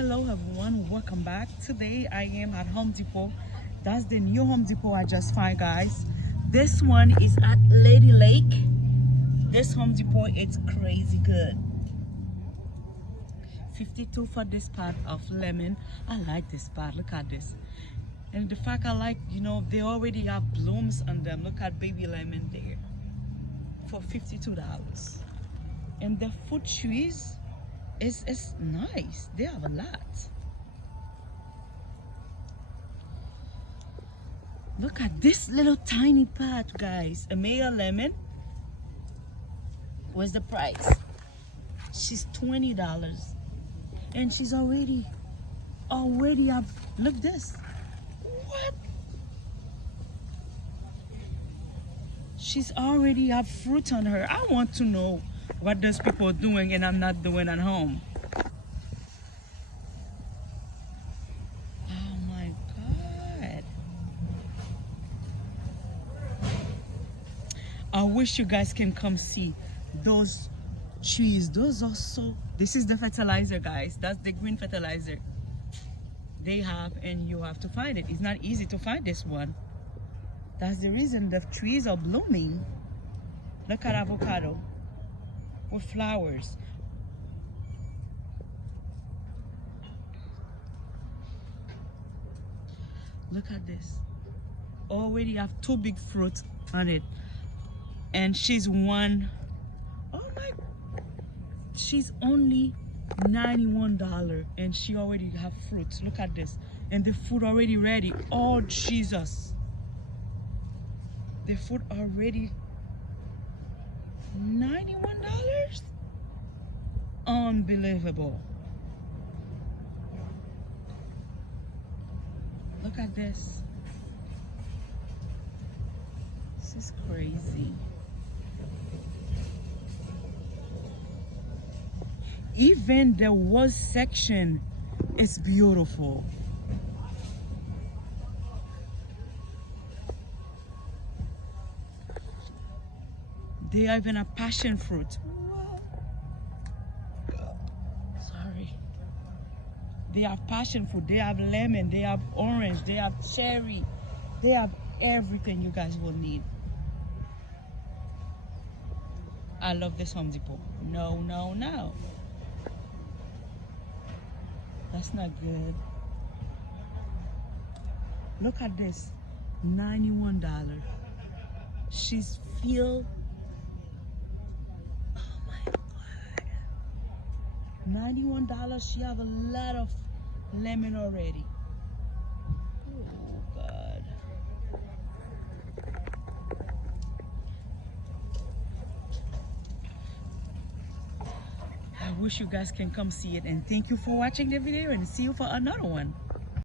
Hello everyone, welcome back. Today I am at Home Depot. That's the new Home Depot I just found, guys. This one is at Lady Lake. This Home Depot, it's crazy good. 52 for this pot of lemon. I like this pot, look at this. And the fact I like, they already have blooms on them. Look at baby lemon there for $52. And the fruit trees, it's nice. They have a lot. Look at this little tiny pot, guys. A Maya lemon. What's the price? She's $20. And she's already have, look this. What? She's already have fruit on her. I want to know what those people are doing and I'm not doing at home. Oh my God. I wish you guys can come see those trees. Those are so, this is the fertilizer, guys. That's the green fertilizer they have, and you have to find it. It's not easy to find this one. That's the reason the trees are blooming. Look at avocado with flowers. Look at this. Already have two big fruits on it. And she's one, oh my, she's only $91 and she already have fruits. Look at this. And the food already ready. Oh Jesus. The food already $91? Unbelievable. Look at this. This is crazy. Even the wood section is beautiful. They have even a passion fruit. Sorry. They have passion fruit. They have lemon. They have orange. They have cherry. They have everything you guys will need. I love this Home Depot. No, no, no. That's not good. Look at this. $91. She's filled. $91. She have a lot of lemon already. Oh God. I wish you guys can come see it, and thank you for watching the video, and see you for another one.